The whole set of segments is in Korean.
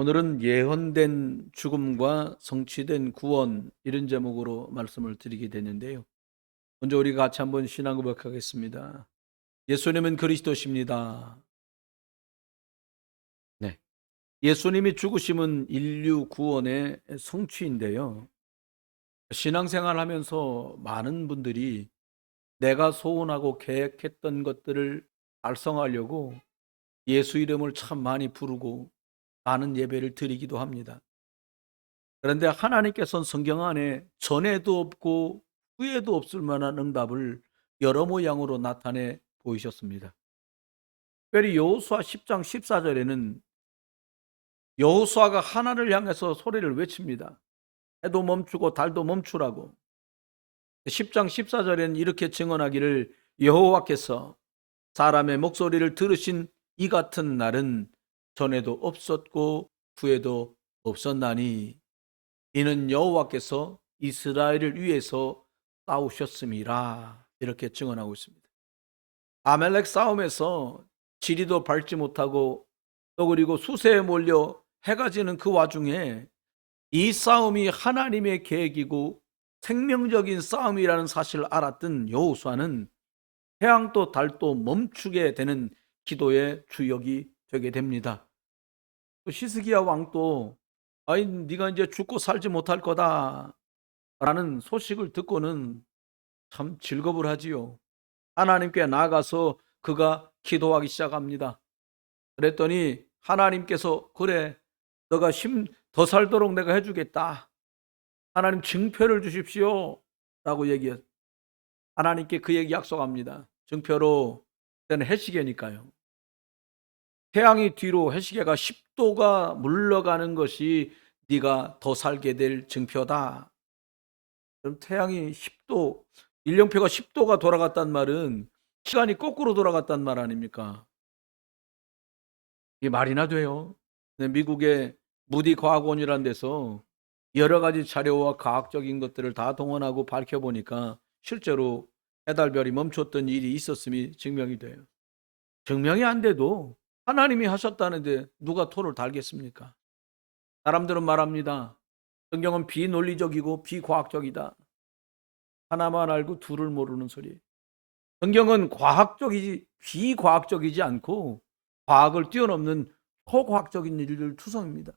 오늘은 예언된 죽음과 성취된 구원 이런 제목으로 말씀을 드리게 되는데요. 먼저 우리가 같이 한번 신앙 고백하겠습니다. 예수님은 그리스도십니다. 네. 예수님이 죽으심은 인류 구원의 성취인데요. 신앙생활 하면서 많은 분들이 내가 소원하고 계획했던 것들을 달성하려고 예수 이름을 참 많이 부르고 많은 예배를 드리기도 합니다. 그런데 하나님께서는 성경 안에 전에도 없고 후에도 없을 만한 응답을 여러 모양으로 나타내 보이셨습니다. 특별히 여호수아 10장 14절에는 여호수아가 하나님을 향해서 소리를 외칩니다. 해도 멈추고 달도 멈추라고. 10장 14절에는 이렇게 증언하기를 여호와께서 사람의 목소리를 들으신 이 같은 날은 전에도 없었고 후에도 없었나니 이는 여호와께서 이스라엘을 위해서 싸우셨음이라 이렇게 증언하고 있습니다. 아멜렉 싸움에서 지리도 밟지 못하고 또 그리고 수세에 몰려 해가 지는 그 와중에 이 싸움이 하나님의 계획이고 생명적인 싸움이라는 사실을 알았던 여호수아는 태양도 달도 멈추게 되는 기도의 주역이 되게 됩니다. 또 시스기야 왕도 아이 네가 이제 죽고 살지 못할 거다 라는 소식을 듣고는 참 즐겁을 하지요. 하나님께 나아가서 그가 기도하기 시작합니다. 그랬더니 하나님께서 그래 너가 더 살도록 내가 해주겠다. 하나님 증표를 주십시오 라고 얘기해 하나님께 그 얘기 약속합니다. 증표로 그때는 해시계니까요. 태양이 뒤로 해시계가 10도가 물러가는 것이 네가 더 살게 될 증표다. 그럼 태양이 10도, 일령표가 10도가 돌아갔단 말은 시간이 거꾸로 돌아갔단 말 아닙니까? 이게 말이나 돼요? 근데 미국의 무디 과학원이라는 데서 여러 가지 자료와 과학적인 것들을 다 동원하고 밝혀보니까 실제로 해달별이 멈췄던 일이 있었음이 증명이 돼요. 증명이 안 돼도 하나님이 하셨다는데 누가 토를 달겠습니까? 사람들은 말합니다. 성경은 비논리적이고 비과학적이다. 하나만 알고 둘을 모르는 소리. 성경은 과학적이지 비과학적이지 않고 과학을 뛰어넘는 초과학적인 일을 투성입니다.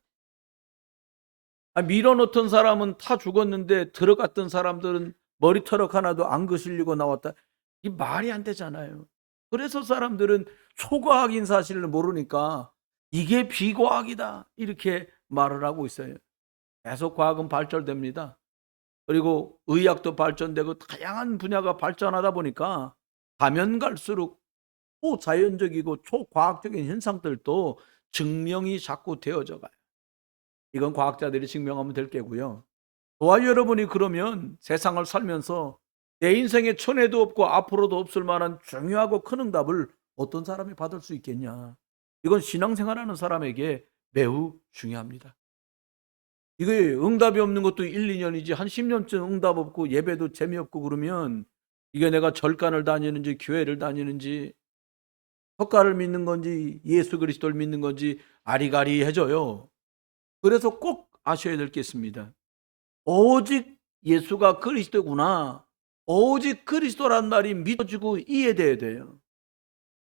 밀어넣던 사람은 타 죽었는데 들어갔던 사람들은 머리털럭 하나도 안 거슬리고 나왔다. 이 말이 안 되잖아요. 그래서 사람들은 초과학인 사실을 모르니까 이게 비과학이다 이렇게 말을 하고 있어요. 계속 과학은 발전됩니다. 그리고 의학도 발전되고 다양한 분야가 발전하다 보니까 가면 갈수록 초자연적이고 초과학적인 현상들도 증명이 자꾸 되어져 가요. 이건 과학자들이 증명하면 될 게고요. 저와 여러분이 그러면 세상을 살면서 내 인생에 전에도 없고 앞으로도 없을 만한 중요하고 큰 응답을 어떤 사람이 받을 수 있겠냐. 이건 신앙생활하는 사람에게 매우 중요합니다. 이게 응답이 없는 것도 1, 2년이지 한 10년쯤 응답 없고 예배도 재미없고 그러면 이게 내가 절간을 다니는지 교회를 다니는지 효과를 믿는 건지 예수 그리스도를 믿는 건지 아리가리해져요. 그래서 꼭 아셔야 될 게 있습니다. 오직 예수가 그리스도구나. 오직 그리스도란 말이 믿어지고 이해돼야 돼요.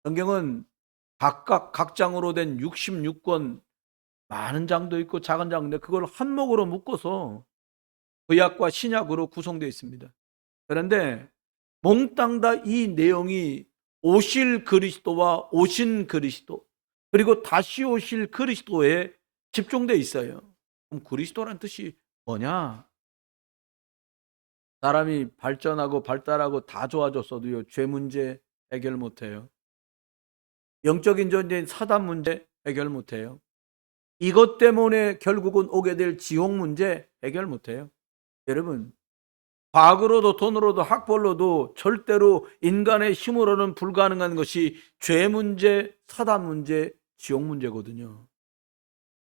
성경은 각각 각 장으로 된 66권 많은 장도 있고 작은 장인데 그걸 한목으로 묶어서 구약과 신약으로 구성되어 있습니다. 그런데 몽땅 다 이 내용이 오실 그리스도와 오신 그리스도 그리고 다시 오실 그리스도에 집중되어 있어요. 그럼 그리스도란 뜻이 뭐냐? 사람이 발전하고 발달하고 다 좋아졌어도요. 죄 문제 해결 못 해요. 영적인 존재인 사단 문제 해결 못 해요. 이것 때문에 결국은 오게 될 지옥 문제 해결 못 해요. 여러분, 과학으로도 돈으로도 학벌로도 절대로 인간의 힘으로는 불가능한 것이 죄 문제, 사단 문제, 지옥 문제거든요.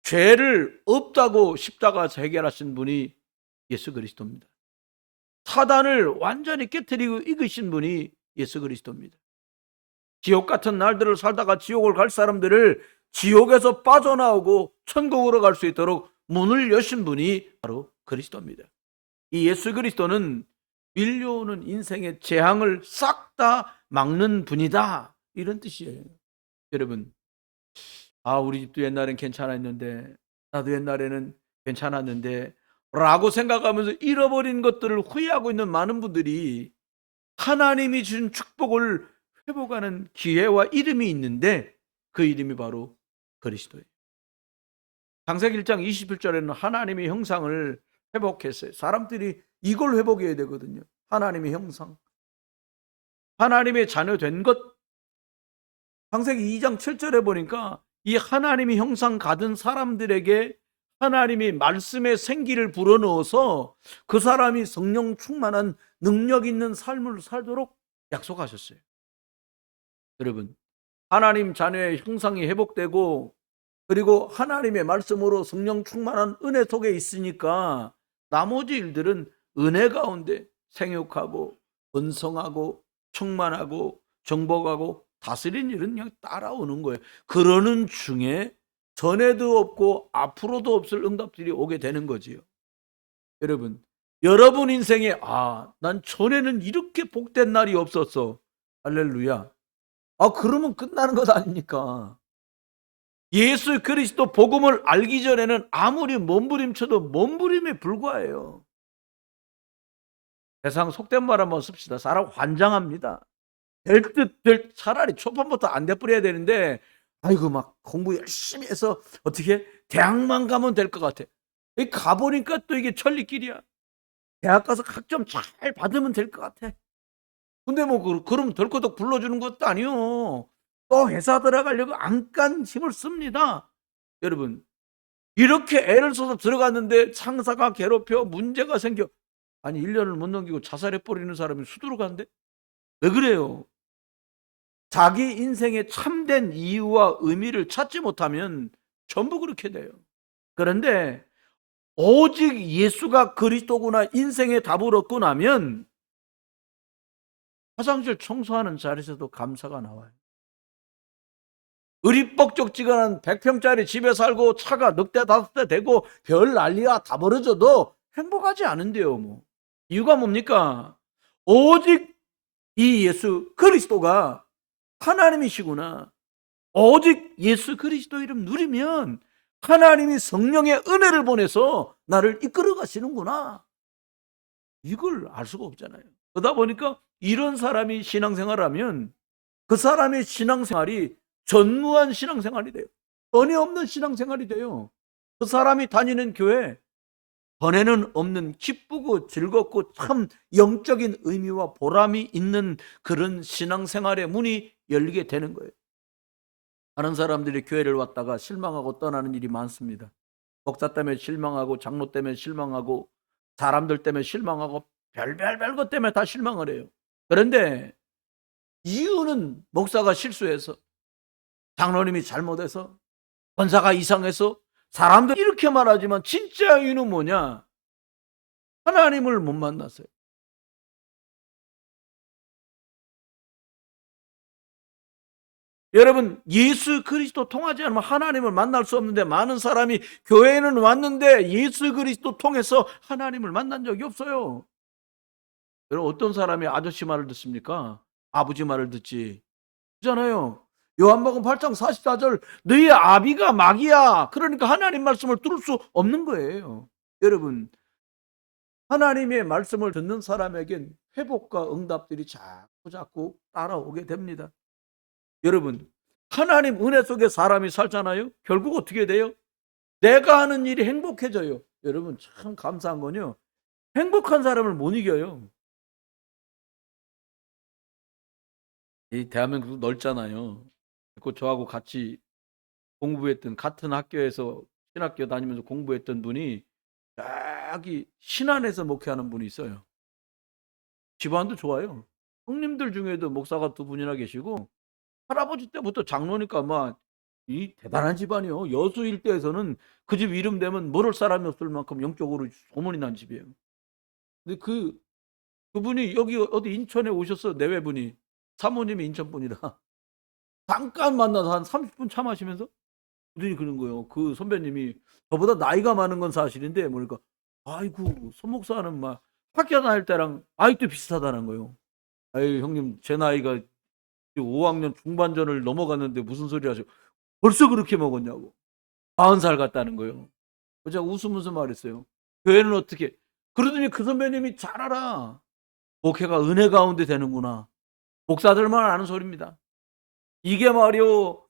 죄를 없다고 십자가에서 해결하신 분이 예수 그리스도입니다. 사단을 완전히 깨뜨리고 이기신 분이 예수 그리스도입니다. 지옥 같은 날들을 살다가 지옥을 갈 사람들을 지옥에서 빠져나오고 천국으로 갈 수 있도록 문을 여신 분이 바로 그리스도입니다. 이 예수 그리스도는 밀려오는 인생의 재앙을 싹 다 막는 분이다, 이런 뜻이에요. 여러분, 우리 집도 옛날엔 괜찮았는데, 나도 옛날에는 괜찮았는데 라고 생각하면서 잃어버린 것들을 후회하고 있는 많은 분들이 하나님이 주신 축복을 회복하는 기회와 이름이 있는데, 그 이름이 바로 그리스도예요. 창세기 1장 21절에는 하나님의 형상을 회복했어요. 사람들이 이걸 회복해야 되거든요. 하나님의 형상, 하나님의 자녀 된 것. 창세기 2장 7절에 보니까 이 하나님의 형상 가진 사람들에게 하나님이 말씀의 생기를 불어넣어서 그 사람이 성령 충만한 능력 있는 삶을 살도록 약속하셨어요. 여러분, 하나님 자녀의 형상이 회복되고, 그리고 하나님의 말씀으로 성령 충만한 은혜 속에 있으니까 나머지 일들은 은혜 가운데 생육하고 번성하고 충만하고 정복하고 다스린 일은 그냥 따라오는 거예요. 그러는 중에 전에도 없고 앞으로도 없을 응답들이 오게 되는 거지요. 여러분 인생에 난 전에는 이렇게 복된 날이 없었어. 할렐루야. 그러면 끝나는 것 아닙니까? 예수 그리스도 복음을 알기 전에는 아무리 몸부림쳐도 몸부림에 불과해요. 세상 속된 말 한번 씁시다. 사람 환장합니다. 차라리 초반부터 안 돼버려야 되는데, 아이고 막 공부 열심히 해서 어떻게 대학만 가면 될 것 같아. 가보니까 또 이게 천리길이야. 대학 가서 학점 잘 받으면 될 것 같아. 근데 뭐 그럼 덜커덕 불러주는 것도 아니요. 또 회사 들어가려고 안간 힘을 씁니다. 여러분, 이렇게 애를 써서 들어갔는데 상사가 괴롭혀 문제가 생겨. 아니 1년을 못 넘기고 자살해버리는 사람이 수두룩한데? 왜 그래요? 자기 인생의 참된 이유와 의미를 찾지 못하면 전부 그렇게 돼요. 그런데 오직 예수가 그리스도구나 인생의 답을 얻고 나면 화장실 청소하는 자리에서도 감사가 나와요. 의리뻑적지근한 100평짜리 집에 살고 차가 넉 대 다섯 대 되고 별 난리가 다 벌어져도 행복하지 않은데요. 뭐 이유가 뭡니까? 오직 이 예수 그리스도가 하나님이시구나, 오직 예수 그리스도 이름 누리면 하나님이 성령의 은혜를 보내서 나를 이끌어 가시는구나, 이걸 알 수가 없잖아요. 그러다 보니까 이런 사람이 신앙생활하면 그 사람의 신앙생활이 전무한 신앙생활이 돼요. 은혜 없는 신앙생활이 돼요. 그 사람이 다니는 교회 전에는 없는 기쁘고 즐겁고 참 영적인 의미와 보람이 있는 그런 신앙생활의 문이 열리게 되는 거예요. 많은 사람들이 교회를 왔다가 실망하고 떠나는 일이 많습니다. 목사 때문에 실망하고 장로 때문에 실망하고 사람들 때문에 실망하고 별별 것 때문에 다 실망을 해요. 그런데 이유는 목사가 실수해서, 장로님이 잘못해서, 권사가 이상해서, 사람들 이렇게 말하지만 진짜 이유는 뭐냐? 하나님을 못 만났어요. 여러분, 예수 그리스도 통하지 않으면 하나님을 만날 수 없는데, 많은 사람이 교회에는 왔는데 예수 그리스도 통해서 하나님을 만난 적이 없어요. 여러분, 어떤 사람이 아저씨 말을 듣습니까? 아버지 말을 듣지. 그렇잖아요. 요한복음 8장 44절, 너희 아비가 마귀야. 그러니까 하나님 말씀을 들을 수 없는 거예요. 여러분, 하나님의 말씀을 듣는 사람에겐 회복과 응답들이 자꾸 따라오게 됩니다. 여러분, 하나님 은혜 속에 사람이 살잖아요. 결국 어떻게 돼요? 내가 하는 일이 행복해져요. 여러분, 참 감사한 건요, 행복한 사람을 못 이겨요. 이 대한민국도 넓잖아요. 그 저하고 같이 공부했던, 같은 학교에서 신학교 다니면서 공부했던 분이 여기 신안에서 목회하는 분이 있어요. 집안도 좋아요. 형님들 중에도 목사가 두 분이나 계시고, 할아버지 때부터 장로니까 막 이 대단한 집안이요. 여수 일대에서는 그 집 이름 되면 모를 사람이 없을 만큼 영적으로 소문이 난 집이에요. 근데 그분이 여기 어디 인천에 오셨어. 내외분이 사모님이 인천 분이라 잠깐 만나서 한 30분 차 마시면서 그들이 그런 거예요. 그 선배님이 저보다 나이가 많은 건 사실인데 뭐니까 아이고 손 목사는 막 학교 다닐 때랑 아직도 비슷하다는 거예요. "아이 형님 제 나이가 5 학년 중반전을 넘어갔는데 무슨 소리 하셔. 벌써 그렇게 먹었냐고. 40살 같다는 거예요. 제가 웃으면서 말했어요. "교회는 어떻게" 그러더니 그 선배님이 "잘 알아. 목회가 은혜 가운데 되는구나." 목사들만 아는 소리입니다. 이게 말이요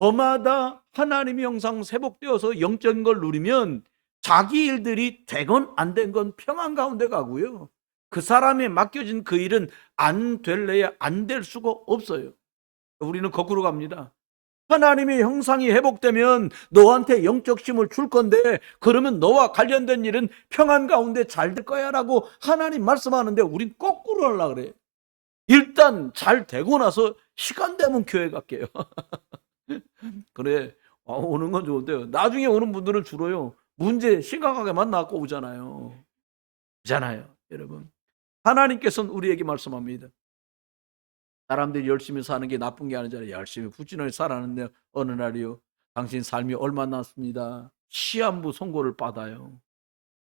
저마다 하나님의 형상 회복되어서 영적인 걸 누리면 자기 일들이 되건 안 된 건 평안 가운데 가고요. 그 사람에 맡겨진 그 일은 안 될래야 안 될 수가 없어요. 우리는 거꾸로 갑니다. 하나님의 형상이 회복되면 너한테 영적 힘을 줄 건데 그러면 너와 관련된 일은 평안 가운데 잘 될 거야라고 하나님 말씀하는데 우린 거꾸로 하려고 그래요. 일단 잘 되고 나서 시간 되면 교회 갈게요. 그래. 오는 건 좋은데요. 나중에 오는 분들은 주로요. 문제 심각하게 만나고 오잖아요. 잖아요, 여러분. 하나님께서는 우리에게 말씀합니다. 사람들이 열심히 사는 게 나쁜 게 아니잖아요. 열심히 부지런히 살았는데 어느 날이요. 당신 삶이 얼마 남습니다. 시한부 선고를 받아요.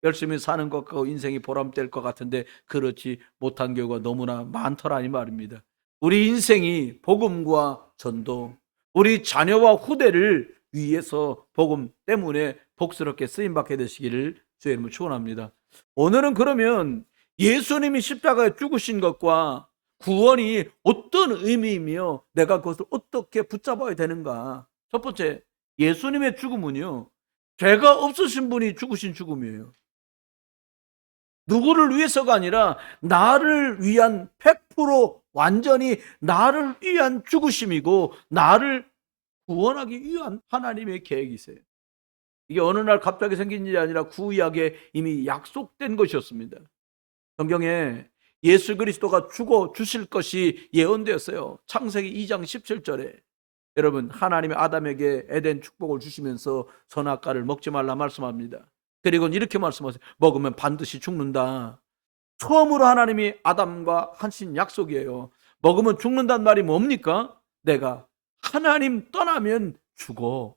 열심히 사는 것 같고 인생이 보람될 것 같은데 그렇지 못한 경우가 너무나 많더라 이 말입니다. 우리 인생이 복음과 전도, 우리 자녀와 후대를 위해서 복음 때문에 복스럽게 쓰임받게 되시기를 주의 이름으로 축원합니다. 오늘은 그러면 예수님이 십자가에 죽으신 것과 구원이 어떤 의미이며 내가 그것을 어떻게 붙잡아야 되는가. 첫 번째, 예수님의 죽음은요 죄가 없으신 분이 죽으신 죽음이에요. 누구를 위해서가 아니라 나를 위한 100% 완전히 나를 위한 죽으심이고 나를 구원하기 위한 하나님의 계획이세요. 이게 어느 날 갑자기 생긴 일이 아니라 구약에 이미 약속된 것이었습니다. 성경에 예수 그리스도가 죽어 주실 것이 예언되었어요. 창세기 2장 17절에 여러분 하나님이 아담에게 에덴 축복을 주시면서 선악과를 먹지 말라 말씀합니다. 그리고 이렇게 말씀하세요. 먹으면 반드시 죽는다. 처음으로 하나님이 아담과 하신 약속이에요. 먹으면 죽는다는 말이 뭡니까? 내가 하나님 떠나면 죽어.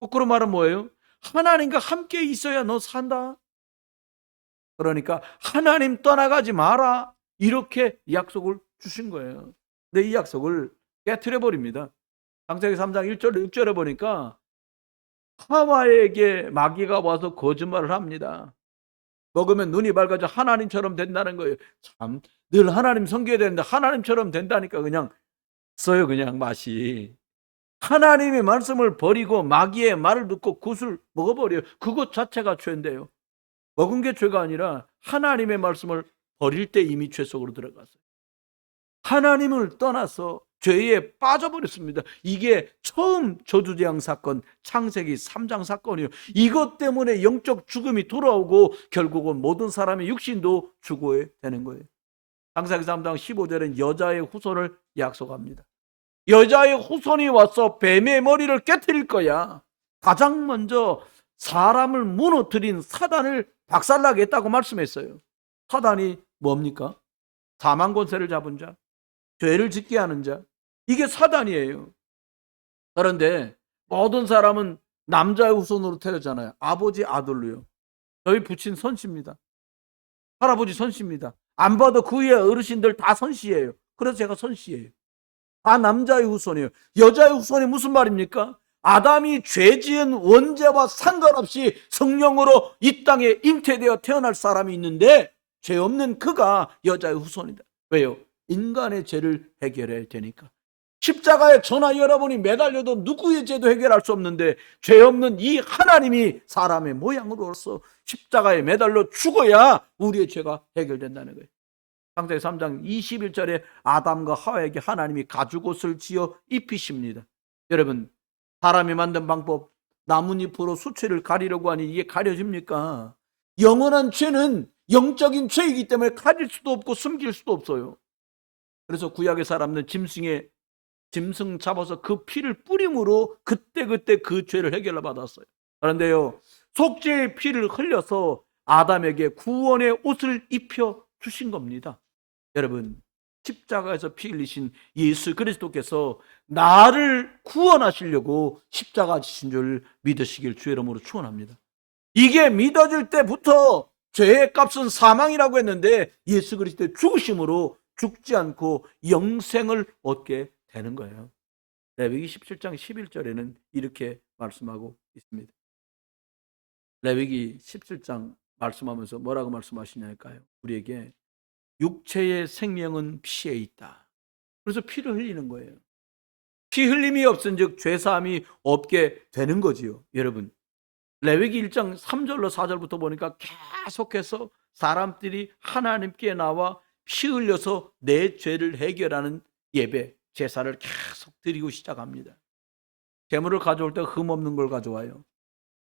거꾸로 말은 뭐예요? 하나님과 함께 있어야 너 산다. 그러니까 하나님 떠나가지 마라. 이렇게 약속을 주신 거예요. 근데 이 약속을 깨트려 버립니다. 창세기 3장 1절 6절에 보니까 하와에게 마귀가 와서 거짓말을 합니다. 먹으면 눈이 밝아져 하나님처럼 된다는 거예요. 참, 늘 하나님 섬겨야 되는데 하나님처럼 된다니까 그냥 써요, 그냥 맛이. 하나님의 말씀을 버리고 마귀의 말을 듣고 굿을 먹어버려요. 그것 자체가 죄인데요. 먹은 게 죄가 아니라 하나님의 말씀을 버릴 때 이미 죄 속으로 들어갔어요. 하나님을 떠나서 죄에 빠져버렸습니다. 이게 처음 저주재앙 사건, 창세기 3장 사건이에요. 이것 때문에 영적 죽음이 돌아오고 결국은 모든 사람의 육신도 죽어야 되는 거예요. 창세기 3장 15절엔 여자의 후손을 약속합니다. 여자의 후손이 와서 뱀의 머리를 깨트릴 거야. 가장 먼저 사람을 무너뜨린 사단을 박살나게 했다고 말씀했어요. 사단이 뭡니까? 사망 권세를 잡은 자, 죄를 짓게 하는 자, 이게 사단이에요. 그런데 모든 사람은 남자의 후손으로 태어나잖아요. 아버지 아들로요. 저희 부친 선씨입니다. 할아버지 선씨입니다. 안 봐도 그 위에 어르신들 다 선씨예요. 그래서 제가 선씨예요. 다 남자의 후손이에요. 여자의 후손이 무슨 말입니까? 아담이 죄 지은 원죄와 상관없이 성령으로 이 땅에 잉태되어 태어날 사람이 있는데 죄 없는 그가 여자의 후손이다. 왜요? 인간의 죄를 해결해야 되니까. 십자가에 저나 여러분이 매달려도 누구의 죄도 해결할 수 없는데 죄 없는 이 하나님이 사람의 모양으로서 십자가에 매달려 죽어야 우리의 죄가 해결된다는 거예요. 창세기 3장 21절에 아담과 하와에게 하나님이 가죽옷을 지어 입히십니다. 여러분 사람이 만든 방법 나뭇잎으로 수치를 가리려고 하니 이게 가려집니까? 영원한 죄는 영적인 죄이기 때문에 가릴 수도 없고 숨길 수도 없어요. 그래서 구약의 사람들은 짐승 잡아서 그 피를 뿌림으로 그때그때 그 죄를 해결을 받았어요. 그런데요 속죄의 피를 흘려서 아담에게 구원의 옷을 입혀 주신 겁니다. 여러분 십자가에서 피 흘리신 예수 그리스도께서 나를 구원하시려고 십자가 지신 줄 믿으시길 주의 이름으로 축원합니다. 이게 믿어질 때부터 죄의 값은 사망이라고 했는데 예수 그리스도의 죽으심으로 죽지 않고 영생을 얻게 되는 거예요. 레위기 17장 11절에는 이렇게 말씀하고 있습니다. 레위기 17장 말씀하면서 뭐라고 말씀하시냐니까요. 우리에게 육체의 생명은 피에 있다. 그래서 피를 흘리는 거예요. 피 흘림이 없은즉 죄사함이 없게 되는 거지요. 여러분, 레위기 1장 3절로 4절부터 보니까 계속해서 사람들이 하나님께 나와 피 흘려서 내 죄를 해결하는 예배, 제사를 계속 드리고 시작합니다. 제물을 가져올 때 흠 없는 걸 가져와요.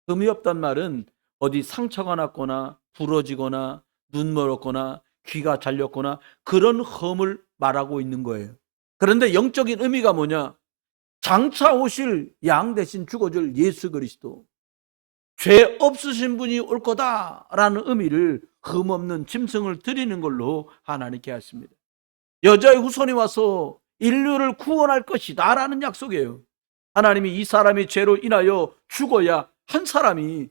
흠이 없단 말은 어디 상처가 났거나 부러지거나 눈 멀었거나 귀가 잘렸거나 그런 흠을 말하고 있는 거예요. 그런데 영적인 의미가 뭐냐? 장차 오실 양 대신 죽어줄 예수 그리스도, 죄 없으신 분이 올 거다라는 의미를 흠없는 짐승을 드리는 걸로 하나님께 하십니다. 여자의 후손이 와서 인류를 구원할 것이다 라는 약속이에요. 하나님이 이 사람이 죄로 인하여 죽어야, 한 사람이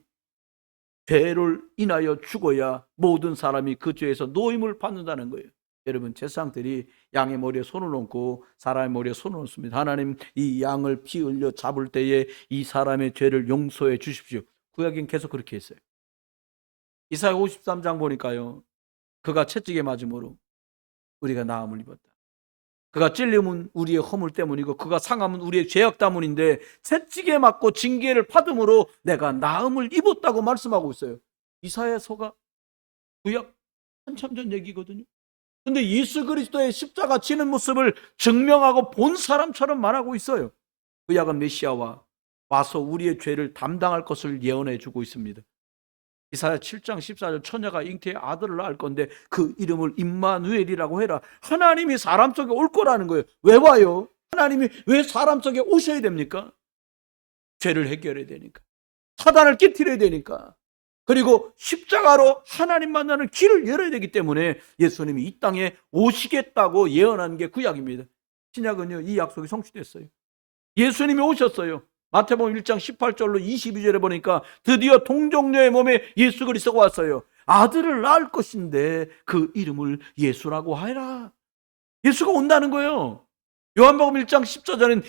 죄를 인하여 죽어야 모든 사람이 그 죄에서 노임을 받는다는 거예요. 여러분, 제사장들이 양의 머리에 손을 얹고 사람의 머리에 손을 얹습니다. 하나님, 이 양을 피 흘려 잡을 때에 이 사람의 죄를 용서해 주십시오. 구약엔 계속 그렇게 했어요. 이사야 53장 보니까요, 그가 채찍에 맞음으로 우리가 나음을 입었다. 그가 찔림은 우리의 허물 때문이고 그가 상함은 우리의 죄악 때문인데 채찍에 맞고 징계를 받음으로 내가 나음을 입었다고 말씀하고 있어요. 이사야서가 구약 한참 전 얘기거든요. 근데 예수 그리스도의 십자가 지는 모습을 증명하고 본 사람처럼 말하고 있어요. 구약은 메시아와 와서 우리의 죄를 담당할 것을 예언해 주고 있습니다. 이사야 7장 14절, 처녀가 잉태의 아들을 낳을 건데 그 이름을 임마누엘이라고 해라. 하나님이 사람 속에 올 거라는 거예요. 왜 와요? 하나님이 왜 사람 속에 오셔야 됩니까? 죄를 해결해야 되니까, 사단을 깨트려야 되니까, 그리고 십자가로 하나님 만나는 길을 열어야 되기 때문에 예수님이 이 땅에 오시겠다고 예언한 게 구약입니다. 신약은요, 이 약속이 성취됐어요. 예수님이 오셨어요. 마태복음 1장 18절로 22절에 보니까 드디어 동정녀의 몸에 예수 그리스도가 왔어요. 아들을 낳을 것인데 그 이름을 예수라고 하라. 예수가 온다는 거예요. 요한복음 1장 14절은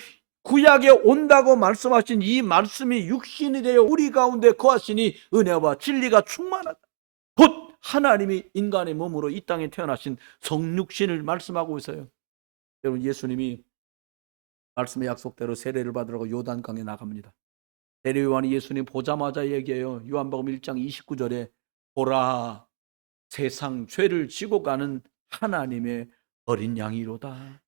구약에 온다고 말씀하신 이 말씀이 육신이 되어 우리 가운데 거하시니 은혜와 진리가 충만하다. 곧 하나님이 인간의 몸으로 이 땅에 태어나신 성육신을 말씀하고 있어요. 여러분, 예수님이 말씀의 약속대로 세례를 받으라고 요단강에 나갑니다. 세례 요한이 예수님 보자마자 얘기해요. 요한복음 1장 29절에 보라, 세상 죄를 지고 가는 하나님의 어린 양이로다.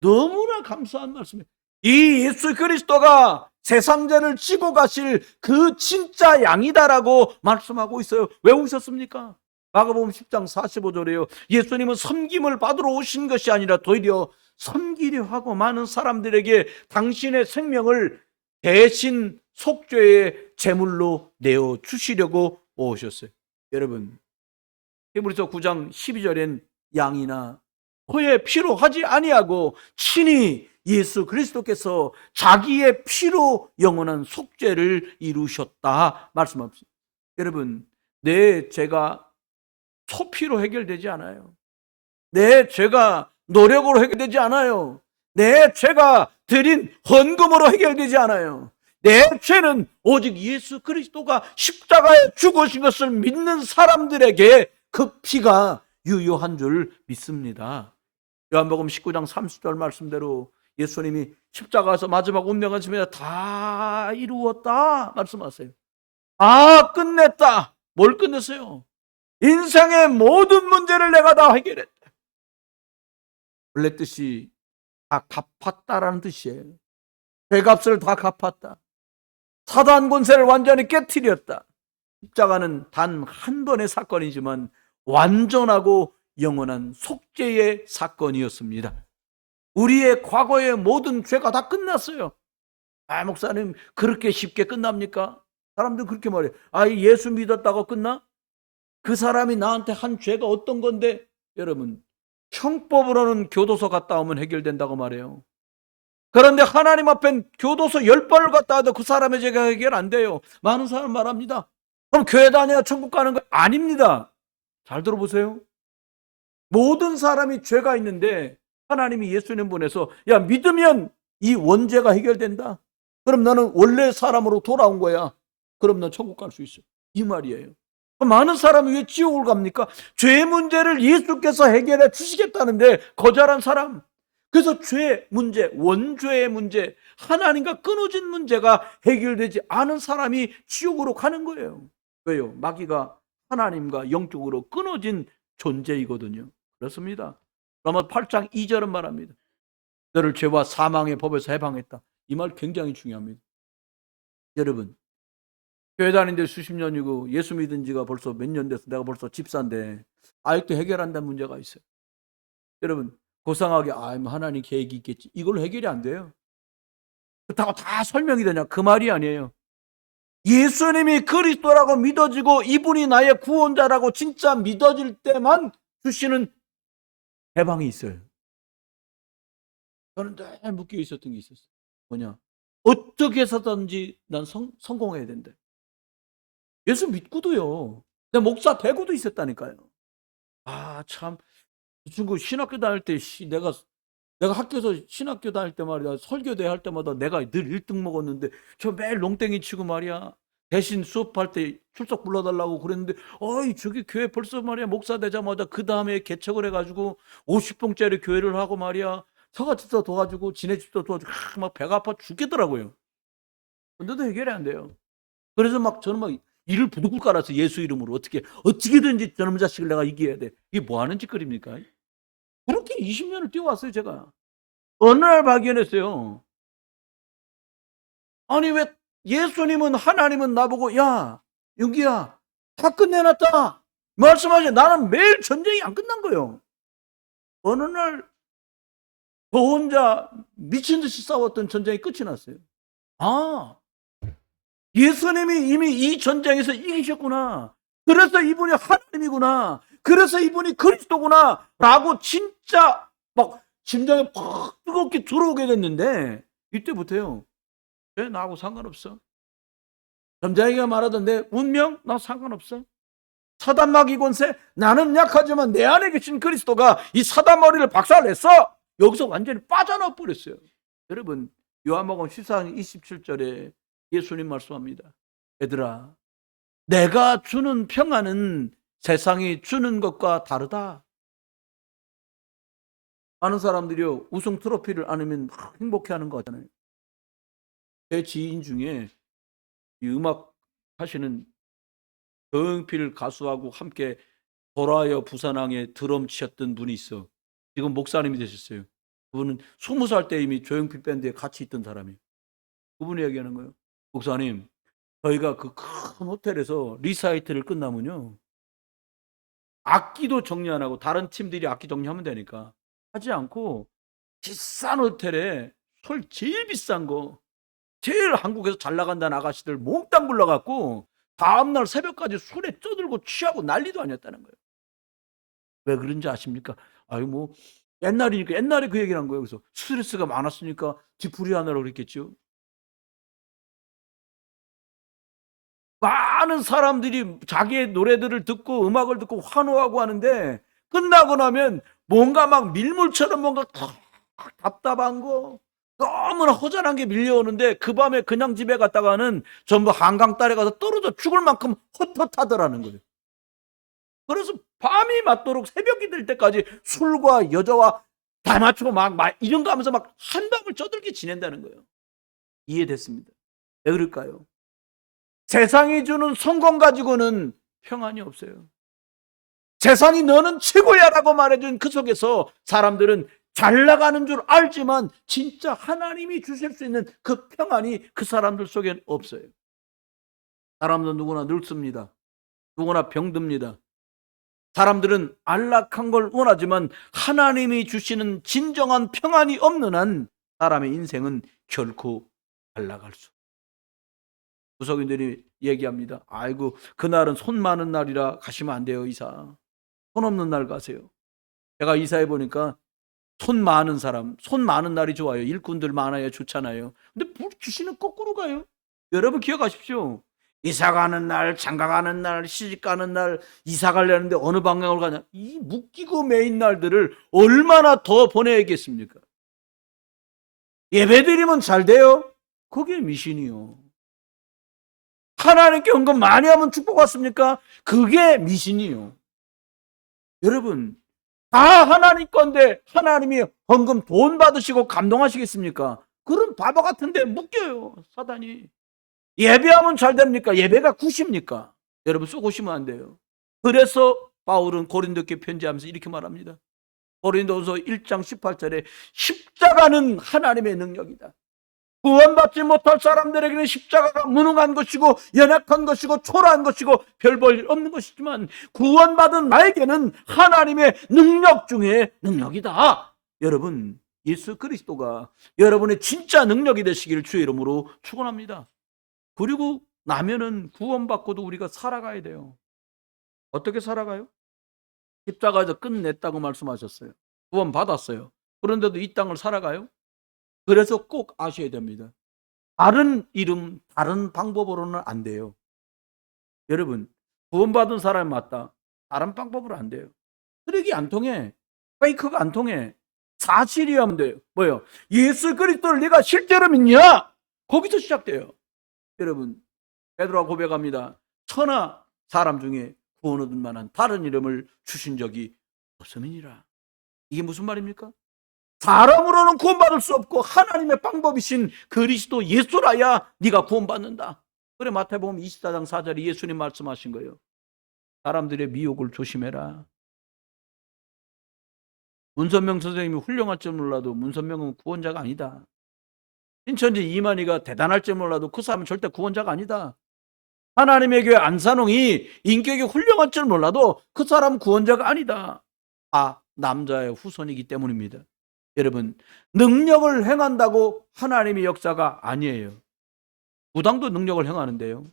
너무나 감사한 말씀이에요. 이 예수 그리스도가 세상 죄를 지고 가실 그 진짜 양이다라고 말씀하고 있어요. 왜 오셨습니까? 마가복음 10장 45절에요. 예수님은 섬김을 받으러 오신 것이 아니라 도리어 섬기려 하고 많은 사람들에게 당신의 생명을 대신 속죄의 제물로 내어 주시려고 오셨어요. 여러분, 히브리서 9장 12절엔 양이나 소의 피로 하지 아니하고 친히 예수 그리스도께서 자기의 피로 영원한 속죄를 이루셨다 말씀합니다. 여러분, 내 죄가 소피로 해결되지 않아요. 내 죄가 노력으로 해결되지 않아요. 내 죄가 드린 헌금으로 해결되지 않아요. 내 죄는 오직 예수 그리스도가 십자가에 죽으신 것을 믿는 사람들에게 그 피가 유효한 줄 믿습니다. 요한복음 19장 30절 말씀대로 예수님이 십자가에서 마지막 운명하시며 다 이루었다 말씀하세요. 아, 끝냈다. 뭘 끝냈어요? 인생의 모든 문제를 내가 다 해결했다. 원래 뜻이 다 갚았다라는 뜻이에요. 죄값을 다 갚았다. 사단 권세를 완전히 깨트렸다. 십자가는 단 한 번의 사건이지만 완전하고 영원한 속죄의 사건이었습니다. 우리의 과거의 모든 죄가 다 끝났어요. 아, 목사님, 그렇게 쉽게 끝납니까? 사람들 그렇게 말해요. 아, 예수 믿었다고 끝나? 그 사람이 나한테 한 죄가 어떤 건데? 여러분, 형법으로는 교도소 갔다 오면 해결된다고 말해요. 그런데 하나님 앞엔 교도소 10번을 갔다 와도 그 사람의 죄가 해결 안 돼요. 많은 사람 말합니다. 그럼 교회 다녀야 천국 가는 거 아닙니다. 잘 들어보세요. 모든 사람이 죄가 있는데 하나님이 예수님 보내서 야 믿으면 이 원죄가 해결된다. 그럼 너는 원래 사람으로 돌아온 거야. 그럼 너 천국 갈 수 있어. 이 말이에요. 많은 사람이 왜 지옥을 갑니까? 죄 문제를 예수께서 해결해 주시겠다는데 거절한 사람. 그래서 죄 문제, 원죄의 문제, 하나님과 끊어진 문제가 해결되지 않은 사람이 지옥으로 가는 거예요. 왜요? 마귀가 하나님과 영적으로 끊어진 존재이거든요. 그렇습니다. 로마 8장 2절은 말합니다. 너를 죄와 사망의 법에서 해방했다. 이 말 굉장히 중요합니다. 여러분, 교회 다닌 데 수십 년이고 예수 믿은 지가 벌써 몇 년 돼서 내가 벌써 집사인데 아직도 해결한다는 문제가 있어요. 여러분, 고상하게 하나님 계획이 있겠지. 이걸로 해결이 안 돼요. 그렇다고 다 설명이 되냐? 그 말이 아니에요. 예수님이 그리스도라고 믿어지고 이분이 나의 구원자라고 진짜 믿어질 때만 주시는 해방이 있어요. 저는 늘 묶여 있었던 게 있었어요. 뭐냐? 어떻게 해서든지 난 성공해야 된다. 예수 믿고도요. 내 목사 되고도 있었다니까요. 참. 그 친구 신학교 다닐 때 내가 학교에서 신학교 다닐 때 말이야 설교대 할 때마다 내가 늘 1등 먹었는데 저 매일 농땡이 치고 말이야 대신 수업할 때 출석 불러달라고 그랬는데 어이 저기 교회 벌써 말이야 목사 되자마자 그 다음에 개척을 해가지고 50평짜리 교회를 하고 말이야 처갓집도 도와주고 지네 집도 도와주고 막 배가 아파 죽겠더라고요. 근데도 해결이 안 돼요. 그래서 막 저는 막 이를 부득불 깔아서 예수 이름으로 어떻게든지 저놈 자식을 내가 이겨야 돼. 이게 뭐 하는 짓거리입니까? 그렇게 20년을 뛰어왔어요, 제가. 어느 날 발견했어요. 아니, 왜 예수님은, 하나님은 나보고, 야, 윤기야, 다 끝내놨다. 말씀하지. 나는 매일 전쟁이 안 끝난 거예요. 어느 날, 저 혼자 미친 듯이 싸웠던 전쟁이 끝이 났어요. 예수님이 이미 이 전쟁에서 이기셨구나. 그래서 이분이 하나님이구나. 그래서 이분이 그리스도구나. 라고 진짜 막 심장에 팍 뜨겁게 들어오게 됐는데 이때부터요. 왜 나하고 상관없어. 점장이가 말하던 내 운명 나 상관없어. 사단 마귀 권세 나는 약하지만 내 안에 계신 그리스도가 이 사단 머리를 박살냈어. 여기서 완전히 빠져나와 버렸어요. 여러분 요한복음 14장 27절에 예수님 말씀합니다. 얘들아 내가 주는 평안은 세상이 주는 것과 다르다. 많은 사람들이요 우승 트로피를 안으면 막 행복해하는 거 같잖아요. 제 지인 중에 이 음악 하시는 조용필 가수하고 함께 보라여 부산항에 드럼 치셨던 분이 있어. 지금 목사님이 되셨어요. 그분은 20살 때 이미 조용필 밴드에 같이 있던 사람이에요. 그분이 얘기하는 거예요. 목사님 저희가 그 큰 호텔에서 리사이트를 끝나면요 악기도 정리 안 하고 다른 팀들이 악기 정리하면 되니까 하지 않고 비싼 호텔에 술 제일 비싼 거 제일 한국에서 잘 나간다는 아가씨들 몽땅 불러갖고 다음날 새벽까지 술에 쪄들고 취하고 난리도 아니었다는 거예요. 왜 그런지 아십니까? 아유 뭐 옛날이니까 옛날에 그 얘기를 한 거예요. 그래서 스트레스가 많았으니까 뒤풀이 하느라고 그랬겠죠. 많은 사람들이 자기의 노래들을 듣고 음악을 듣고 환호하고 하는데 끝나고 나면 뭔가 막 밀물처럼 뭔가 답답한 거 너무나 허전한 게 밀려오는데 그 밤에 그냥 집에 갔다가는 전부 한강가에 가서 떨어져 죽을 만큼 헛헛하더라는 거예요. 그래서 밤이 맞도록 새벽이 될 때까지 술과 여자와 다 맞추고 막 이런 거 하면서 막 한밤을 쪄들게 지낸다는 거예요. 이해됐습니다. 왜 그럴까요? 세상이 주는 성공 가지고는 평안이 없어요. 세상이 너는 최고야 라고 말해준 그 속에서 사람들은 잘 나가는 줄 알지만 진짜 하나님이 주실 수 있는 그 평안이 그 사람들 속엔 없어요. 사람들은 누구나 늙습니다. 누구나 병듭니다. 사람들은 안락한 걸 원하지만 하나님이 주시는 진정한 평안이 없는 한 사람의 인생은 결코 안락할 수. 구석인들이 얘기합니다. 아이고 그날은 손 많은 날이라 가시면 안 돼요 이사. 손 없는 날 가세요. 제가 이사해 보니까 손 많은 사람, 손 많은 날이 좋아요. 일꾼들 많아야 좋잖아요. 근데 주시는 거꾸로 가요. 여러분 기억하십시오. 이사 가는 날, 장가 가는 날, 시집 가는 날, 이사 가려는데 어느 방향으로 가냐. 이 묶이고 매인 날들을 얼마나 더 보내야겠습니까? 예배드리면 잘 돼요? 그게 미신이요. 하나님께 헌금 많이 하면 축복 받습니까? 그게 미신이요. 여러분, 다 하나님 건데 하나님이 헌금 돈 받으시고 감동하시겠습니까? 그런 바보 같은데 묶여요, 사단이. 예배하면 잘 됩니까? 예배가 굿입니까? 여러분 쏘고시면 안 돼요. 그래서 바울은 고린도께 편지하면서 이렇게 말합니다. 고린도서 1장 18절에 십자가는 하나님의 능력이다. 구원받지 못할 사람들에게는 십자가가 무능한 것이고 연약한 것이고 초라한 것이고 별 볼 일 없는 것이지만 구원받은 나에게는 하나님의 능력 중에 능력이다. 여러분, 예수 그리스도가 여러분의 진짜 능력이 되시기를 주의 이름으로 축원합니다. 그리고 나면은 구원받고도 우리가 살아가야 돼요. 어떻게 살아가요? 십자가에서 끝냈다고 말씀하셨어요. 구원받았어요. 그런데도 이 땅을 살아가요? 그래서 꼭 아셔야 됩니다. 다른 이름, 다른 방법으로는 안 돼요. 여러분, 구원받은 사람이 맞다. 다른 방법으로 안 돼요. 트릭이 안 통해. 페이크가 안 통해. 사실이 하면 돼요. 뭐예요? 예수 그리스도를 내가 실제로 믿냐? 거기서 시작돼요. 여러분, 베드로가 고백합니다. 천하 사람 중에 구원 얻을 만한 다른 이름을 주신 적이 없음이니라. 이게 무슨 말입니까? 사람으로는 구원받을 수 없고 하나님의 방법이신 그리스도 예수라야 네가 구원받는다. 그래 마태복음 24장 4절에 예수님 말씀하신 거예요. 사람들의 미혹을 조심해라. 문선명 선생님이 훌륭할 줄 몰라도 문선명은 구원자가 아니다. 신천지 이만희가 대단할 줄 몰라도 그 사람은 절대 구원자가 아니다. 하나님의 교회 안산홍이 인격이 훌륭할 줄 몰라도 그 사람은 구원자가 아니다. 남자의 후손이기 때문입니다. 여러분, 능력을 행한다고 하나님의 역사가 아니에요. 무당도 능력을 행하는데요.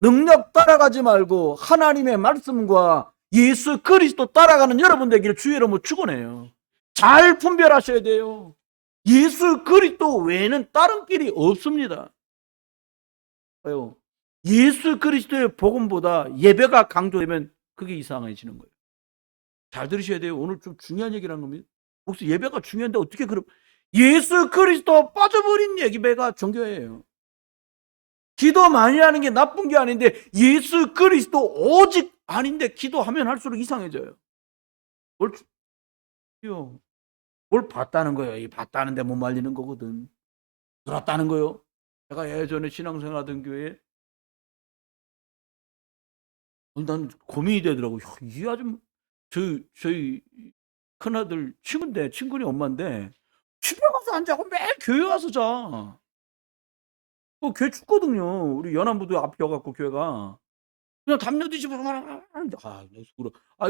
능력 따라가지 말고 하나님의 말씀과 예수 그리스도 따라가는 여러분 되기를 주의 이름으로 축원해요. 잘 분별하셔야 돼요. 예수 그리스도 외에는 다른 길이 없습니다. 왜요? 예수 그리스도의 복음보다 예배가 강조되면 그게 이상해지는 거예요. 잘 들으셔야 돼요. 오늘 좀 중요한 얘기를 하는 겁니다. 혹시 예배가 중요한데 어떻게 그럼 예수 그리스도 빠져버린 예배가 종교예요. 기도 많이 하는 게 나쁜 게 아닌데 예수 그리스도 오직 아닌데 기도하면 할수록 이상해져요. 뭘 봤다는 거예요. 이 봤다는데 못 말리는 거거든. 들었다는 거요. 제가 예전에 신앙생활하던 교회에 난 고민이 되더라고요. 이 아줌 저희 큰아들 친구니 엄마인데 집에 가서 안 자고 매일 교회 와서 자. 교회 춥거든요. 우리 연안부두 앞이어갖고 교회가. 그냥 담요 뒤집어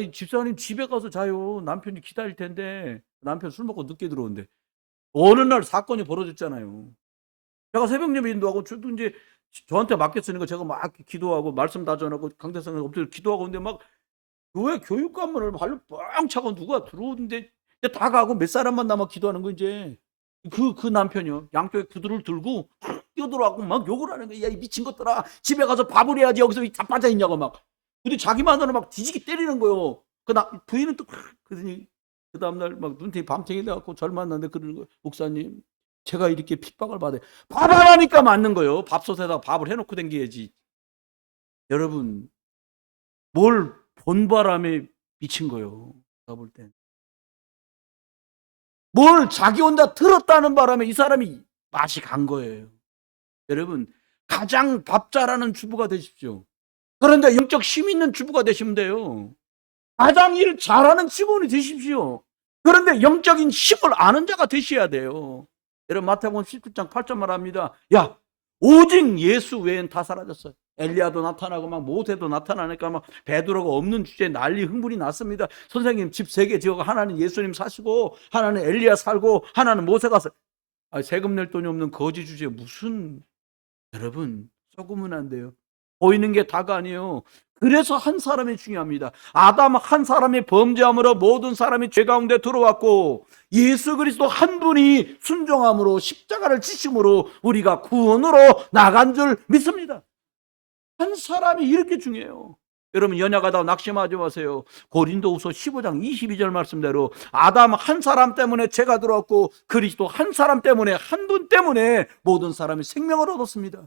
이 집사님 집에 가서 자요. 남편이 기다릴 텐데 남편 술 먹고 늦게 들어온대. 어느 날 사건이 벌어졌잖아요. 제가 새벽 예배 인도하고 저도 이제 저한테 맡겼으니까 제가 막 기도하고 말씀 다 전하고 강대상에 엎드려 기도하고 근데 막 교회 교육관문을 발로 뻥 차고 누가 들어오는데 다 가고 몇 사람만 남아 기도하는 거 이제 그 남편이요. 양쪽에 구두를 들고 뛰어들어가고 막 욕을 하는 거야. 야, 이 미친 것들아. 집에 가서 밥을 해야지 여기서 다 빠져 있냐고 막. 근데 자기 마누라 막 뒤지게 때리는 거예요. 부인은 또 그러더니 그 다음날 막 눈탱이 밤탱이 돼갖고 절 만났는데 그러는 거예요. 목사님, 제가 이렇게 핍박을 받아요. 밥 안 하니까 맞는 거예요. 밥솥에다가 밥을 해놓고 댕겨야지. 여러분, 뭘 본 바람에 미친 거예요. 제가 볼 때. 뭘 자기 혼자 들었다는 바람에 이 사람이 맛이 간 거예요. 여러분, 가장 밥 잘하는 주부가 되십시오. 그런데 영적 힘 있는 주부가 되시면 돼요. 가장 일 잘하는 직원이 되십시오. 그런데 영적인 힘을 아는 자가 되셔야 돼요. 여러분 마태복음 17장 8절 말합니다. 야, 오직 예수 외엔 다 사라졌어요. 엘리야도 나타나고 막 모세도 나타나니까 막 베드로가 없는 주제에 난리 흥분이 났습니다. 선생님 집 3개 지어가 하나는 예수님 사시고 하나는 엘리야 살고 하나는 모세가 세금 낼 돈이 없는 거지 주제에 무슨 여러분 속으면 안 돼요. 보이는 게 다가 아니에요. 그래서 한 사람이 중요합니다. 아담 한 사람의 범죄함으로 모든 사람이 죄 가운데 들어왔고, 예수 그리스도 한 분이 순종함으로 십자가를 지심으로 우리가 구원으로 나간 줄 믿습니다. 한 사람이 이렇게 중요해요. 여러분, 연약하다고 낙심하지 마세요. 고린도후서 15장 22절 말씀대로 아담 한 사람 때문에 죄가 들어왔고, 그리스도 한 사람 때문에, 한 분 때문에 모든 사람이 생명을 얻었습니다.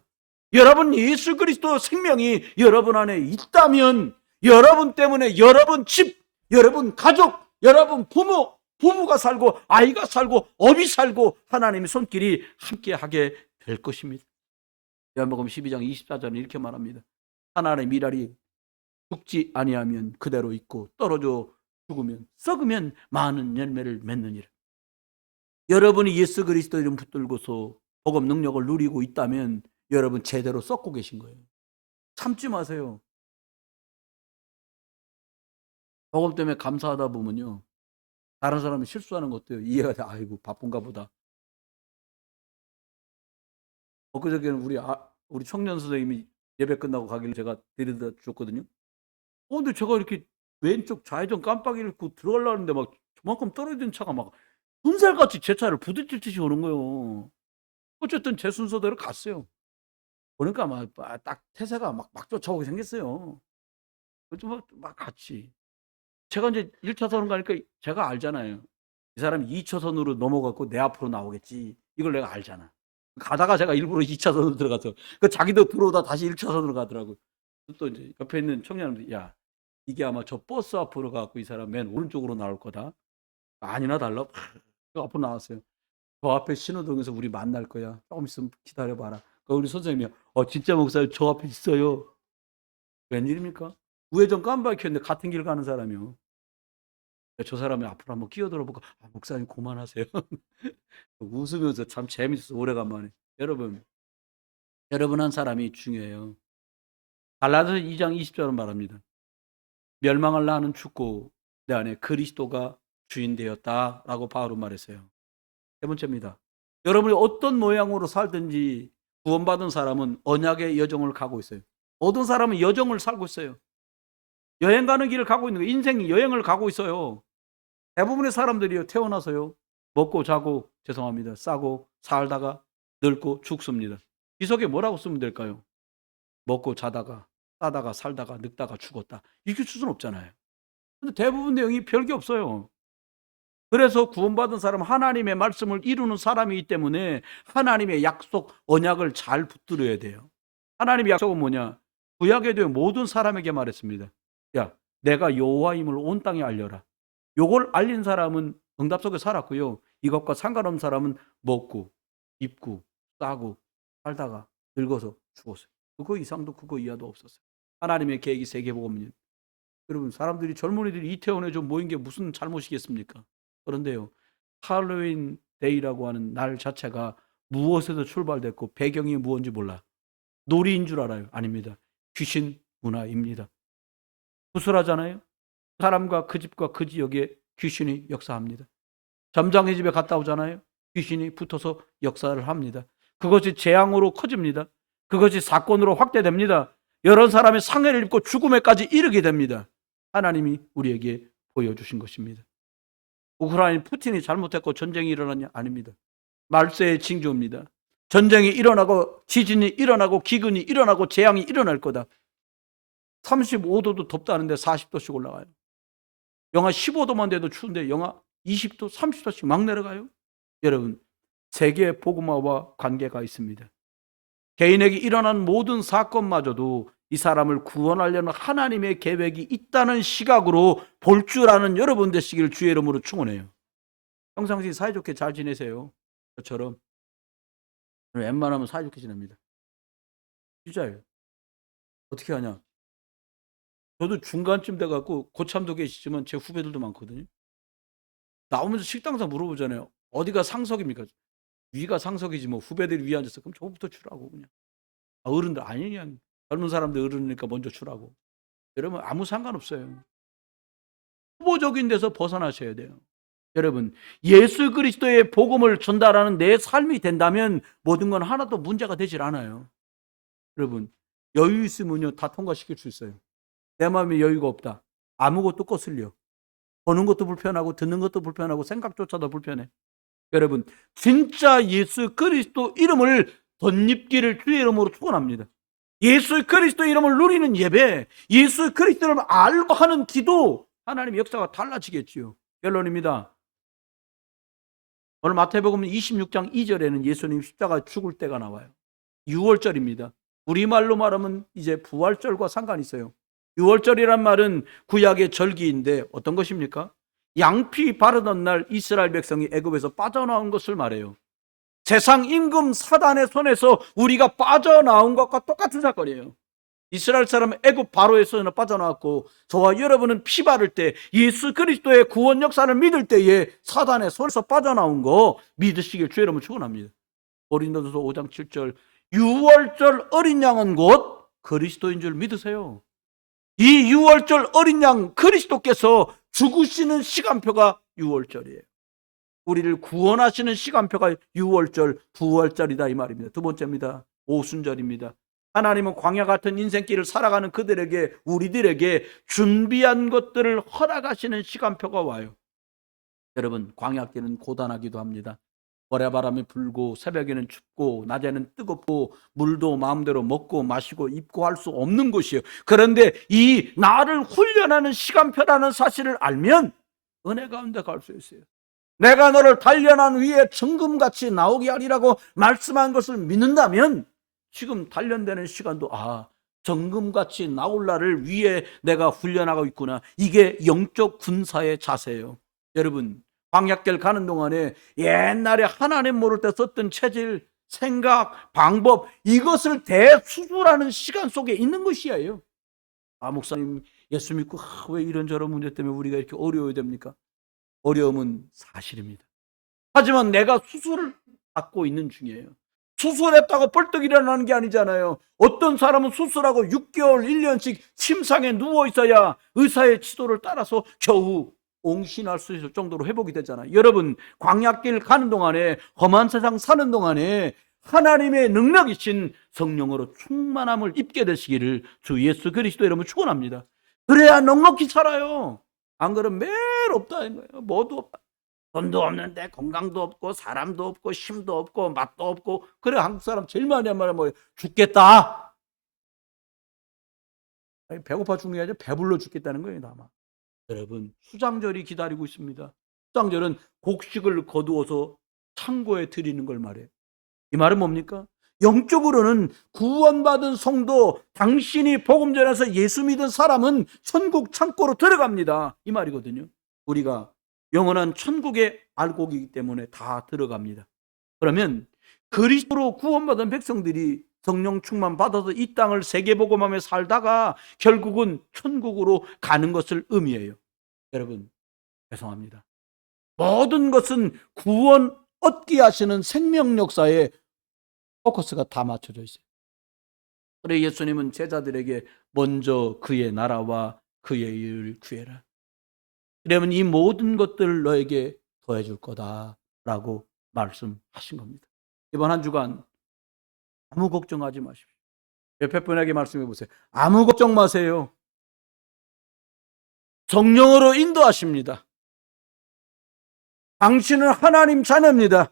여러분, 예수 그리스도 생명이 여러분 안에 있다면, 여러분 때문에 여러분 집, 여러분 가족, 여러분 부부가 살고 아이가 살고 업이 살고 하나님의 손길이 함께하게 될 것입니다. 요한복음 12장 24절은 이렇게 말합니다. 하나님의 미랄이 죽지 아니하면 그대로 있고 떨어져 죽으면 썩으면 많은 열매를 맺느니라. 여러분이 예수 그리스도 이름 붙들고서 복음 능력을 누리고 있다면 여러분 제대로 썩고 계신 거예요. 참지 마세요. 복음 때문에 감사하다 보면요, 다른 사람이 실수하는 것도 이해가 돼. 아이고 바쁜가 보다. 엊그저께는 우리 청년 선생님이 예배 끝나고 가길래 제가 데려다 줬거든요. 근데 제가 이렇게 왼쪽 좌회전 깜빡이를 고 들어가려고 하는데 막 저만큼 떨어진 차가 막 쏜살같이 제 차를 부딪힐 듯이 오는 거예요. 어쨌든 제 순서대로 갔어요. 보니까 딱 태세가 막 쫓아오게 생겼어요. 그래서 막 같이. 제가 이제 1차선으로 가니까 제가 알잖아요. 이 사람이 2차선으로 넘어갔고 내 앞으로 나오겠지. 이걸 내가 알잖아. 가다가 제가 일부러 2차선으로 들어가서 자기도 들어오다 다시 1차선으로 가더라고요. 또 이제 옆에 있는 청년한테, 야, 이게 아마 저 버스 앞으로 가고 이 사람 맨 오른쪽으로 나올 거다. 아니나 달라. 저 앞으로 나왔어요. 저 앞에 신호등에서 우리 만날 거야. 조금 있으면 기다려봐라. 우리 선생님이, 진짜 목사님 저 앞에 있어요. 웬일입니까? 우회전 깜빡이 켰는데 같은 길 가는 사람이요. 저 사람이 앞으로 한번 끼어들어보고, 목사님 그만하세요. 웃으면서 참 재밌었어, 오래간만에. 여러분 한 사람이 중요해요. 갈라디아서 2장 20절은 말합니다. 멸망을 나는 죽고 내 안에 그리스도가 주인 되었다라고 바울은 말했어요. 세 번째입니다. 여러분이 어떤 모양으로 살든지 구원받은 사람은 언약의 여정을 가고 있어요. 모든 사람은 여정을 살고 있어요. 여행 가는 길을 가고 있는 거예요. 인생 여행을 가고 있어요. 대부분의 사람들이요, 태어나서요, 먹고 자고, 죄송합니다, 싸고 살다가 늙고 죽습니다. 이 속에 뭐라고 쓰면 될까요? 먹고 자다가 싸다가 살다가 늙다가 죽었다. 이렇게 쓸 수는 없잖아요. 근데 대부분 내용이 별게 없어요. 그래서 구원받은 사람은 하나님의 말씀을 이루는 사람이기 때문에 하나님의 약속, 언약을 잘 붙들어야 돼요. 하나님의 약속은 뭐냐? 구약에도 모든 사람에게 말했습니다. 야, 내가 여호와임을 온 땅에 알려라. 요걸 알린 사람은 응답 속에 살았고요. 이것과 상관없는 사람은 먹고 입고 싸고 살다가 늙어서 죽었어요. 그거 이상도 그거 이하도 없었어요. 하나님의 계획이 세계복음입니다. 여러분, 사람들이, 젊은이들이 이태원에 좀 모인 게 무슨 잘못이겠습니까? 그런데요, 할로윈 데이라고 하는 날 자체가 무엇에서 출발됐고 배경이 무엇인지 몰라. 놀이인 줄 알아요. 아닙니다. 귀신 문화입니다. 구슬하잖아요. 사람과 그 집과 그 지역에 귀신이 역사합니다. 점장의 집에 갔다 오잖아요. 귀신이 붙어서 역사를 합니다. 그것이 재앙으로 커집니다. 그것이 사건으로 확대됩니다. 여러 사람이 상해를 입고 죽음에까지 이르게 됩니다. 하나님이 우리에게 보여주신 것입니다. 우크라이나 푸틴이 잘못했고 전쟁이 일어났냐? 아닙니다. 말세의 징조입니다. 전쟁이 일어나고 지진이 일어나고 기근이 일어나고 재앙이 일어날 거다. 35도도 덥다는데 40도씩 올라가요. 영하 15도만 돼도 추운데 영하 20도, 30도씩 막 내려가요. 여러분, 세계 복음화와 관계가 있습니다. 개인에게 일어난 모든 사건마저도 이 사람을 구원하려는 하나님의 계획이 있다는 시각으로 볼 줄 아는 여러분 되시기를 주의 이름으로 축원해요. 평상시 사이좋게 잘 지내세요. 저처럼 웬만하면 사이좋게 지냅니다. 진짜예요. 어떻게 하냐? 저도 중간쯤 돼갖고 고참도 계시지만 제 후배들도 많거든요. 나오면서 식당에서 물어보잖아요. 어디가 상석입니까? 위가 상석이지 뭐 후배들이 위에 앉았어. 그럼 저부터 주라고 그냥. 어른들 아니 그냥 젊은 사람들 어른이니까 먼저 주라고. 여러분 아무 상관없어요. 후보적인 데서 벗어나셔야 돼요. 여러분, 예수 그리스도의 복음을 전달하는 내 삶이 된다면 모든 건 하나도 문제가 되질 않아요. 여러분, 여유 있으면요 다 통과시킬 수 있어요. 내 마음에 여유가 없다. 아무것도 거슬려. 보는 것도 불편하고 듣는 것도 불편하고 생각조차도 불편해. 여러분, 진짜 예수 그리스도 이름을 덧입기를 주의 이름으로 축원합니다. 예수 그리스도 이름을 누리는 예배, 예수 그리스도를 알고 하는 기도, 하나님의 역사가 달라지겠지요. 결론입니다. 오늘 마태복음 26장 2절에는 예수님 십자가 죽을 때가 나와요. 6월절입니다. 우리말로 말하면 이제 부활절과 상관이 있어요. 6월절이란 말은 구약의 절기인데 어떤 것입니까? 양피 바르던 날 이스라엘 백성이 애굽에서 빠져나온 것을 말해요. 세상 임금 사단의 손에서 우리가 빠져나온 것과 똑같은 사건이에요. 이스라엘 사람 애굽 바로의 손에서 빠져나왔고, 저와 여러분은 피 바를 때 예수 그리스도의 구원 역사를 믿을 때에 사단의 손에서 빠져나온 거 믿으시길 주의 이름으로 축원합니다. 고린도전서 5장 7절, 6월절 어린 양은 곧 그리스도인 줄 믿으세요. 이 6월절 어린 양 그리스도께서 죽으시는 시간표가 6월절이에요. 우리를 구원하시는 시간표가 6월절 부활절이다 이 말입니다. 두 번째입니다. 오순절입니다. 하나님은 광야 같은 인생길을 살아가는 그들에게, 우리들에게 준비한 것들을 허락하시는 시간표가 와요. 여러분, 광야길은 고단하기도 합니다. 모래바람이 불고 새벽에는 춥고 낮에는 뜨겁고 물도 마음대로 먹고 마시고 입고 할 수 없는 곳이에요. 그런데 이 나를 훈련하는 시간표라는 사실을 알면 은혜 가운데 갈 수 있어요. 내가 너를 단련한 위에 정금같이 나오게 하리라고 말씀한 것을 믿는다면 지금 단련되는 시간도 정금같이 나올 날을 위해 내가 훈련하고 있구나. 이게 영적 군사의 자세예요. 여러분, 광야길 가는 동안에 옛날에 하나님 모를 때 썼던 체질, 생각, 방법, 이것을 대수술하는 시간 속에 있는 것이에요. 목사님 예수 믿고 왜 이런저런 문제 때문에 우리가 이렇게 어려워야 됩니까? 어려움은 사실입니다. 하지만 내가 수술을 받고 있는 중이에요. 수술했다고 벌떡 일어나는 게 아니잖아요. 어떤 사람은 수술하고 6개월, 1년씩 침상에 누워 있어야 의사의 지도를 따라서 겨우 옹신할 수 있을 정도로 회복이 되잖아요. 여러분, 광야길 가는 동안에, 험한 세상 사는 동안에 하나님의 능력이신 성령으로 충만함을 입게 되시기를 주 예수 그리스도 이름으로 축원합니다. 그래야 넉넉히 살아요. 안 그러면 매일 없다 는 거예요. 뭐도 없다. 돈도 없는데 건강도 없고 사람도 없고 힘도 없고 맛도 없고. 그래, 한국 사람 제일 많이 한 말은 뭐예요? 죽겠다. 아니, 배고파 죽는 게 아니라 배불러 죽겠다는 거예요 아마. 여러분, 수장절이 기다리고 있습니다. 수장절은 곡식을 거두어서 창고에 드리는 걸 말해요. 이 말은 뭡니까? 영적으로는 구원받은 성도, 당신이 복음 전해서 예수 믿은 사람은 천국 창고로 들어갑니다, 이 말이거든요. 우리가 영원한 천국의 알곡이기 때문에 다 들어갑니다. 그러면 그리스도로 구원받은 백성들이 성령 충만 받아서 이 땅을 세계복음하며 살다가 결국은 천국으로 가는 것을 의미해요. 여러분, 죄송합니다. 모든 것은 구원 얻게 하시는 생명 역사에 포커스가 다 맞춰져 있어요. 그래, 예수님은 제자들에게 먼저 그의 나라와 그의 의를 구해라. 그러면 이 모든 것들을 너에게 더해줄 거다라고 말씀하신 겁니다. 이번 한 주간 아무 걱정하지 마십시오. 옆에 분에게 말씀해 보세요. 아무 걱정 마세요. 성령으로 인도하십니다. 당신은 하나님 자녀입니다.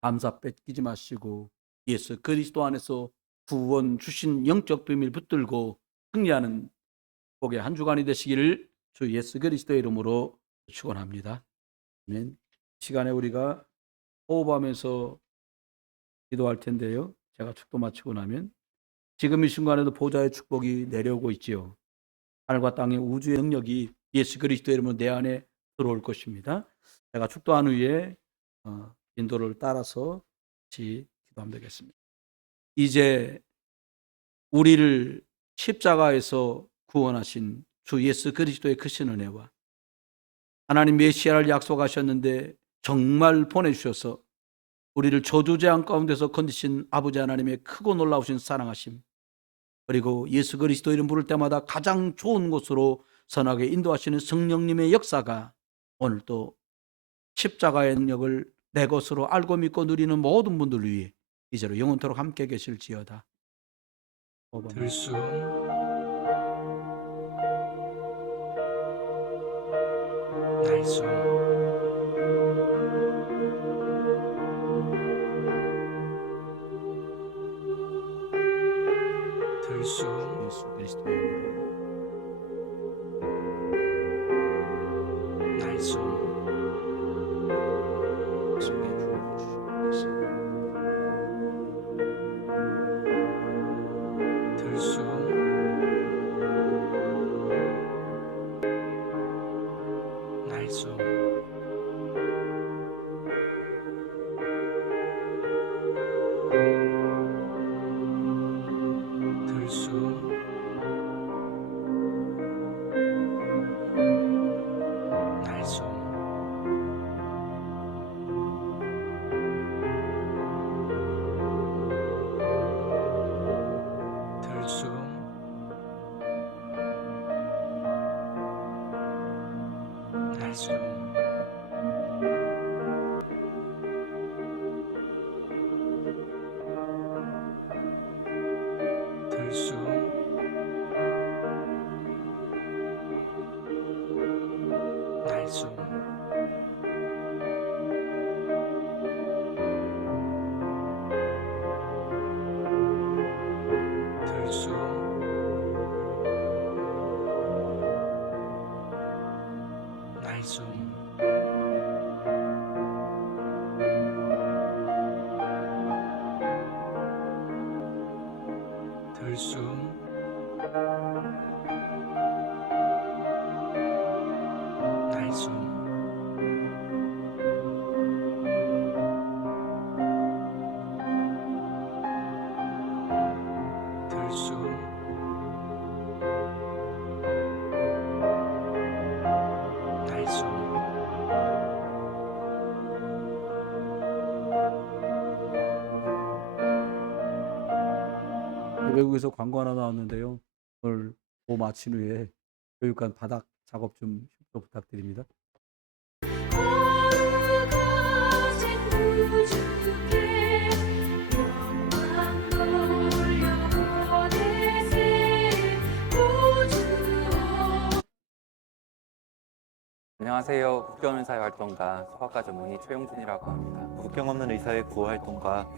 감사 뺏기지 마시고 예수 그리스도 안에서 구원 주신 영적 비밀 붙들고 승리하는 복의 한 주간이 되시기를 주 예수 그리스도의 이름으로 축원합니다. 아멘. 시간에 우리가 호흡하면서 기도할 텐데요. 제가 축도 마치고 나면 지금 이 순간에도 보좌의 축복이 내려오고 있지요. 하늘과 땅의 우주의 능력이 예수 그리스도의 이름으로 내 안에 들어올 것입니다. 제가 축도한 후에 인도를 따라서 같이 기도하면 되겠습니다. 이제 우리를 십자가에서 구원하신 주 예수 그리스도의 크신 은혜와 하나님 메시아를 약속하셨는데 정말 보내주셔서 우리를 저주재앙 가운데서 건지신 아버지 하나님의 크고 놀라우신 사랑하심, 그리고 예수 그리스도 이름 부를 때마다 가장 좋은 곳으로 선하게 인도하시는 성령님의 역사가 오늘도 십자가의 능력을 내 것으로 알고 믿고 누리는 모든 분들 위해 이제로 영원토록 함께 계실지어다. 들숨 날숨 들숨 예수 그리스도의 이름으로 날숨 예수의 주여 주시옵소서. 들숨 날숨 들숨 날숨 들숨 날숨 들숨 날숨 들숨 날숨 들숨 날숨 들숨 날숨 외국에서 광고 하나 나왔는데요. 오늘 보 마친 후에 교육관 바닥 작업 좀 협조 부탁드립니다. 거룩하신 구주께 영광 돌려보내세 구주. 안녕하세요. 국경 의사회 활동가 소아과 전문의 최용준이라고 합니다. 국경 없는 의사의 구호 활동가